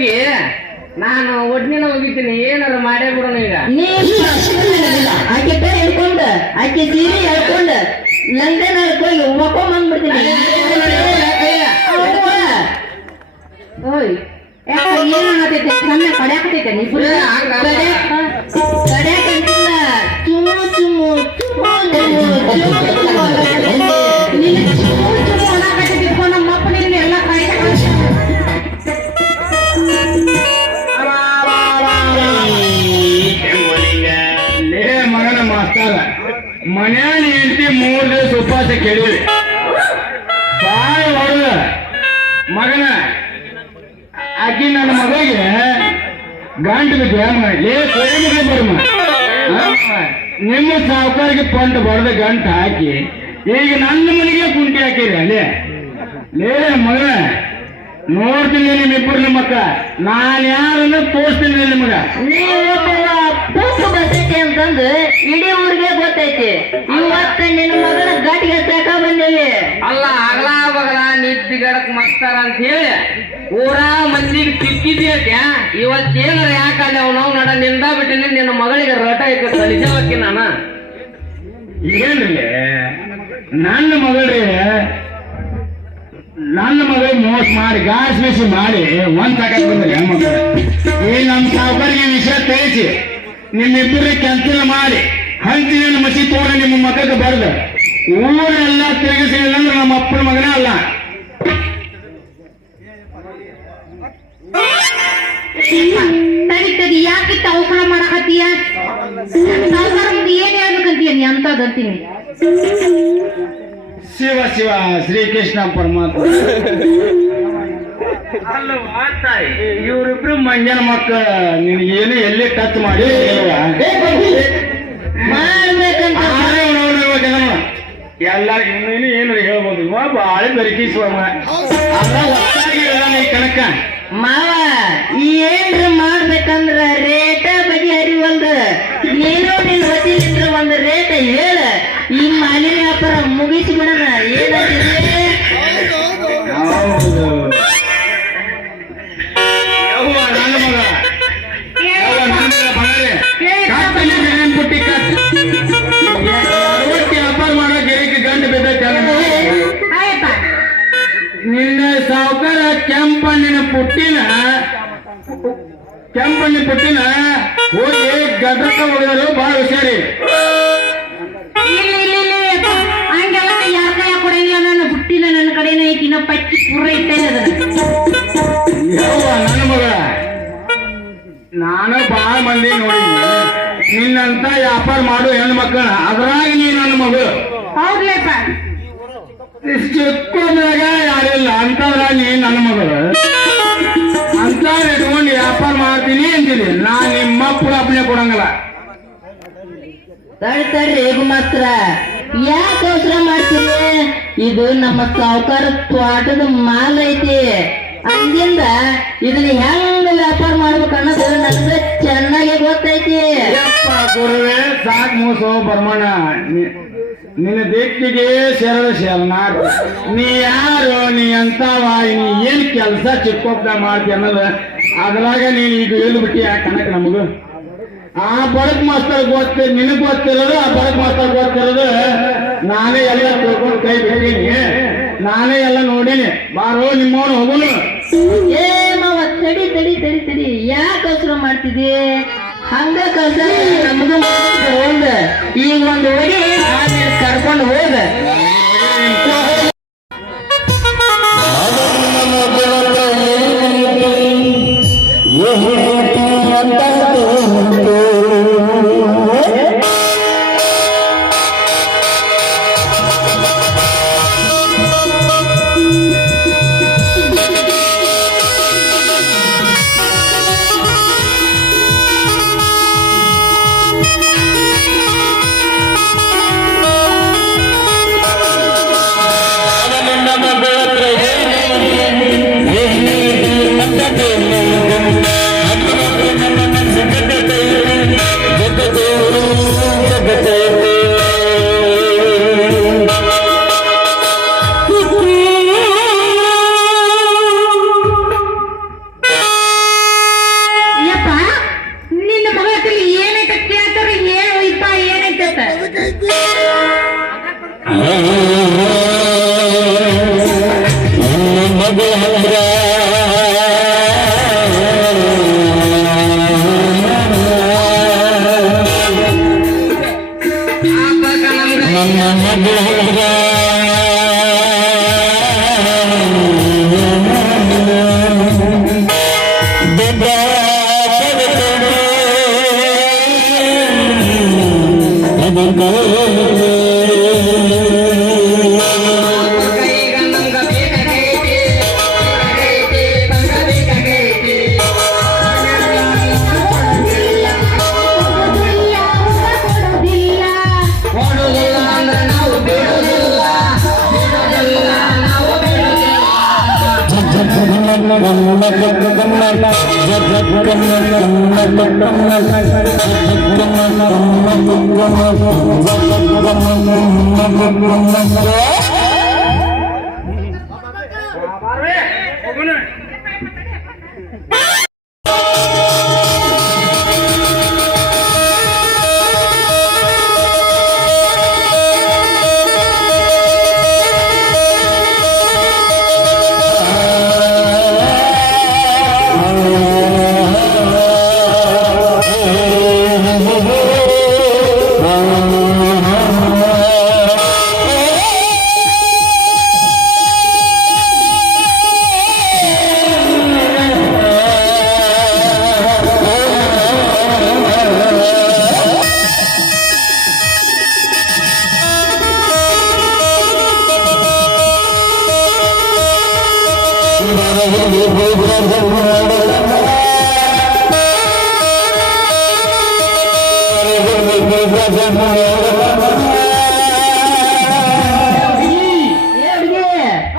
ಹೋಗಿ ನಾನು ಒಡ್ನಿನ ಹೋಗಿದ್ದೀನಿ ಏನಾರ ಮಾಡೇ ಬಿಡೋಣ ಈಗ ಆಕೆ ಬೇರೆ ಹೇಳ್ಕೊಂಡ ಆಕೆ ಸೀರೆ ಹೇಳ್ಕೊಂಡ ಲಂಡನ್ ಹೋಗಿ ಒಕ್ಕೊಂಬಂದ್ಬಿಡ್ತೀನಿ ಓಯ್ ಏನಾಗತೈತೆ ಸಣ್ಣ ಕಡ್ಯಾಕತೈತೆ ನೀ ಫುಲ್ ಕಡ್ಯಾಕಂತಿಲ್ಲ ಚುಮು ಚುಮು ಚುಮು ನಮ್ಮಪ್ಪ ನಿನ್ನ ಎಲ್ಲ ಮಗನ ಮಾಸ್ತಾರ ಮನ್ಯಾನ ಹೆಂಡತಿ 3 ದಿವಸ ಉಪವಾಸ ಕೇಳಿದ್ರಿ ಸಾಯ ಹೊಡೆದ ಮಗನ ಆಕಿ ನನ್ನ ಮಗಳಿಗೆ ಗಂಟು ಬಿದ್ದ ಬರ್ಮ ನಿಮ್ಮ ಸಾವುಕಾರಿಗೆ ಪಂಟ್ ಬಡ್ದ ಗಂಟು ಹಾಕಿ ಈಗ ನನ್ನ ಮನೆಗೆ ಕುಂಟಿ ಹಾಕಿರಿ ಅಲ್ಲೇ ಮಗ ನೋಡ್ತೀನಿ ನಿಮ್ಮಿಬ್ಬರು ನಿಮ್ಮ ಮಕ್ಕ ನಾನು ಯಾರನ್ನ ತೋರಿಸ್ತೀನಿ ನಿಮಗ ಬರ್ತೈತಿ ಅಂತಂದು ಇಡೀ ಊರಿಗೆ ಗೊತ್ತೈತಿ ಇವತ್ತ ನಿನ್ನ ಮಗನ ಗಾಟಿಗೆ ಹಚ್ಚಾಕ ಬಂದೇವಿ ಅಲ್ಲ ಅಗಲ ಬಗಲ ನಿದ್ದಿಗಡಕ್ ಮಸ್ತಾರ ಅಂತ ಹೇಳಿ ಊರಾ ಮಂದಿಗೆ ಸಿಕ್ಕಿದ್ಯಾ ಇವತ್ತೇನಾರ ಯಾಕಂದ್ರೆ ನಾವು ನಡ ನಿಂದ ಬಿಟ್ಟಿನಿ ನಿನ್ನ ಮಗಳಿಗೆ ರಟ ಇಟ್ಟು ಕಲಿಸಲಕ್ಕಿ ನಾನು ಏನ್ರಿ ನನ್ನ ಮಗಳಿಗೆ ಮೋಸ ಮಾಡಿ ಗಾಸ್ ಮಿಸಿ ಮಾಡಿ ಒಂದ್ ತಗೊಂಡ್ ಬಂದ್ರಿ ಹೆಣ್ಮಕ್ಳು ಈ ನಮ್ಮ ಸಾವುಕಾರಿಗೆ ವಿಷಯ ತಿಳಿಸಿ ನಿಮ್ಮಿಬ್ಬರಿಗೆ ಕ್ಯಾನ್ಸಲ್ ಮಾಡಿ ಹಂಚಿನ ಮಸಿ ತೋಡ ನಿಮ್ಮ ಮಗಕ್ಕೆ ಬರ್ದ ಊರೆಲ್ಲ ತಿರುಗಿಸಿಲ್ಲ ಅಂದ್ರೆ ನಮ್ಮ ಅಪ್ಪನ ಮಗನೇ ಅಲ್ಲ ತಡಿ ಯಾಕೆ ಅವಸರ ಮಾಡಕತ್ತೀಯ ಸಾವುಕಾರ ಮುಂದೆ ಏನ್ ಹೇಳ್ಬೇಕಂತೀಯ ನೀ ಅಂತದಂತೀನಿ ಶಿವ ಶಿವ ಶ್ರೀಕೃಷ್ಣ ಪರಮಾತ್ಮ ಅಲ್ಲ ತಾಯಿ ಇವರಿಬ್ರು ಮಂಜನ ಮಕ್ಕ ನಿನಗೇನು ಎಲ್ಲಿ ಟಚ್ ಮಾಡಿ ಮಾಡ್ಬೇಕಂತ ಎಲ್ಲಾರು ಇನ್ನೇನು ಏನು ಹೇಳ್ಬೋದು ಇವ ಬಾಳ ಬೆರಕಿಸುವ ಕಣಕ್ಕ ಮಾವ ಏನ್ರ ಮಾಡ್ಬೇಕಂದ್ರ ರೇಟ ಬಗೆ ಹರಿವಲ್ದು ನೀನು ನಿನ್ ವತಿಲಿಂದ್ರ ಒಂದು ರೇಟ್ ಹೇಳ ಈ ಮಾಲಿನ್ಯ ವ್ಯಾಪಾರ ಮುಗಿಸಿ ಬಿಡೋಣ ಏನಾಗಿದೆ ನನ್ನ ಮಗ ಪುಟ್ಟಿ ವ್ಯಾಪಾರ ಮಾಡೋ ಗಿರಿಕೆ ಗಂಡು ಬಿದ್ದೈತೆ ನಿನ್ನ ಸಾವುಕಾರ ಕೆಂಪಣ್ಣಿನ ಪುಟ್ಟಿನ ಹೋಗಿ ಗಡ್ಡಕ್ಕ ಹೋಗಿದ್ರು ಬಹಳ ಹುಷಾರಿ ಹಂಗೆಲ್ಲ ಯಾರ ಕೈ ಕೊಡಂಗಿಲ್ಲ ನನ್ನ ಪುಟ್ಟಿನ ನನ್ನ ಕಡೆನೇ ಐತಿನ ಪಚ್ಚಿ ಪೂರ ಇಟ್ಟೇನೆ ನನ್ನ ಮಗ ನಾನು ಬಹಳ ಮಂದಿ ನೋಡಿದ್ದೀನಿ ನಿನ್ನಂತ ವ್ಯಾಪಾರ ಮಾಡು ಹೆಣ್ಣು ಮಕ್ಕಳ ಅದ್ರಾಗ ನೀ ನನ್ನ ಮಗಳು ಹೌದ್ಲೇಪ ಚಿಕ್ಕದಾಗ ಯಾರಿಲ್ಲ ಅಂತಂದ್ರ ನೀ ನನ್ನ ಮಗಳು ಅಂತ ಇಟ್ಕೊಂಡು ವ್ಯಾಪಾರ ಮಾಡ್ತೀನಿ ಅಂತೀನಿ ನಾನ್ ನಿಮ್ಮಪ್ಪನ ಅಪ್ಪನೇ ಕೊಡಂಗಲ್ಲ ತಡ್ರಿ ಹೇಗೂ ಮಾತ್ರ ಯಾಕೆ ಅವಸರ ಮಾಡ್ತೀರಿ ಇದು ನಮ್ಮ ಸಾವುಕಾರ ತ್ವಾಟದ ಮಾಲ್ ಐತಿ ಅಂದಿಂದ ಇದನ್ನ ಹೆಂಗ ವ್ಯಾಪಾರ ಮಾಡ್ಬೇಕು ಅನ್ನೋದು ನನಗೆ ಚೆನ್ನಾಗಿ ಗೊತ್ತೈತಿ ಗುರುವೇ ಸಾಕ್ ಮೂಸೋ ಬರ್ಮಣ್ಣ ನಿನ್ನ ದಿಕ್ಕಿಗೆ ಶರಣ ನೀ ಯಾರು ನೀ ಅಂತವ ನೀ ಏನ್ ಕೆಲಸ ಚಿಕ್ಕೋಪ್ಪ ಮಾಡ್ತಿ ಅನ್ನೋದು ಅದ್ರಾಗ ನೀನ್ ಈಗ ಹೇಳ್ಬಿಟ್ಟಿ ಯಾಕೆ ಕಣಕ್ ನಮಗ ಆ ಬಡಕ್ ಮಾಸ್ತರ್ ನಿನಗ್ ಗೊತ್ತಿರೋದು ಆ ಬಡಕ್ ಮಾಸ್ತರ್ ಗೊತ್ತಿರೋದು ನಾನೇ ಎಲ್ಲ ತಿಳ್ಕೊಂಡು ಕೈ ಬಿಟ್ಟಿನಿ ನಾನೇ ಎಲ್ಲ ನೋಡೀನಿ ಬಾರೋ ನಿಮ್ಮವನು ಹೋಗುನು ಏ ಮಾವ ತಡಿ ಯಾಕೆ ಅವಸರ ಮಾಡ್ತಿದ್ದಿ ಹಂಗ ಕಳ್ಸ ನಮ್ದು ಹೋದ ಈಗ ಒಂದು ಹೋಗಿ ಕರ್ಕೊಂಡು ಹೋದ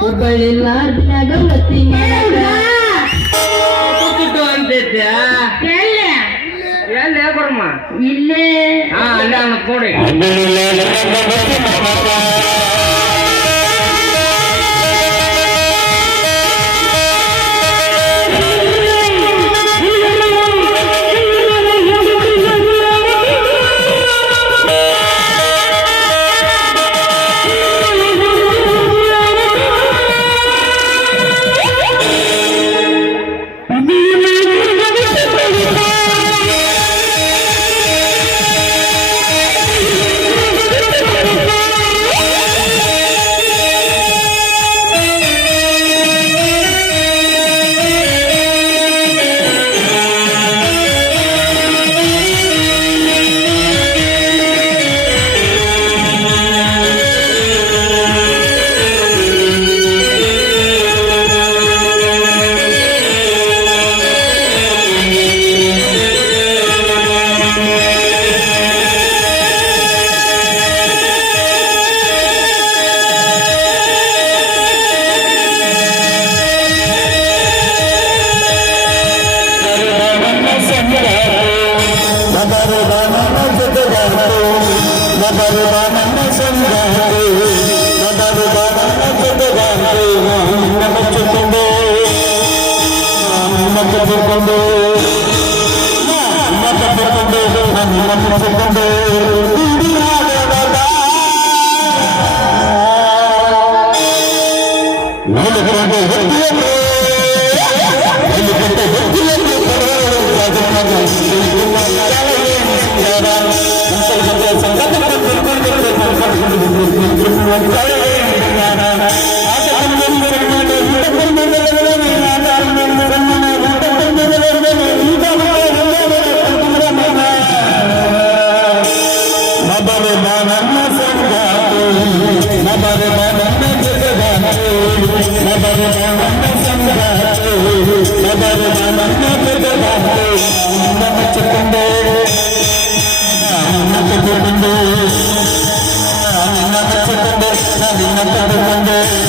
ಹುಬ್ಬಳ್ಳಿಲಾರ್ದಿನಾಗ ಮತ್ತಿ ಕೂತಿದ್ದು ಅಂತೈತ್ಯಾ ಎಲ್ಲಿ ಬರ್ಮ ಇಲ್ಲೇ ಹಾ ಅಲ್ಲ ನೋಡಿ Thank you.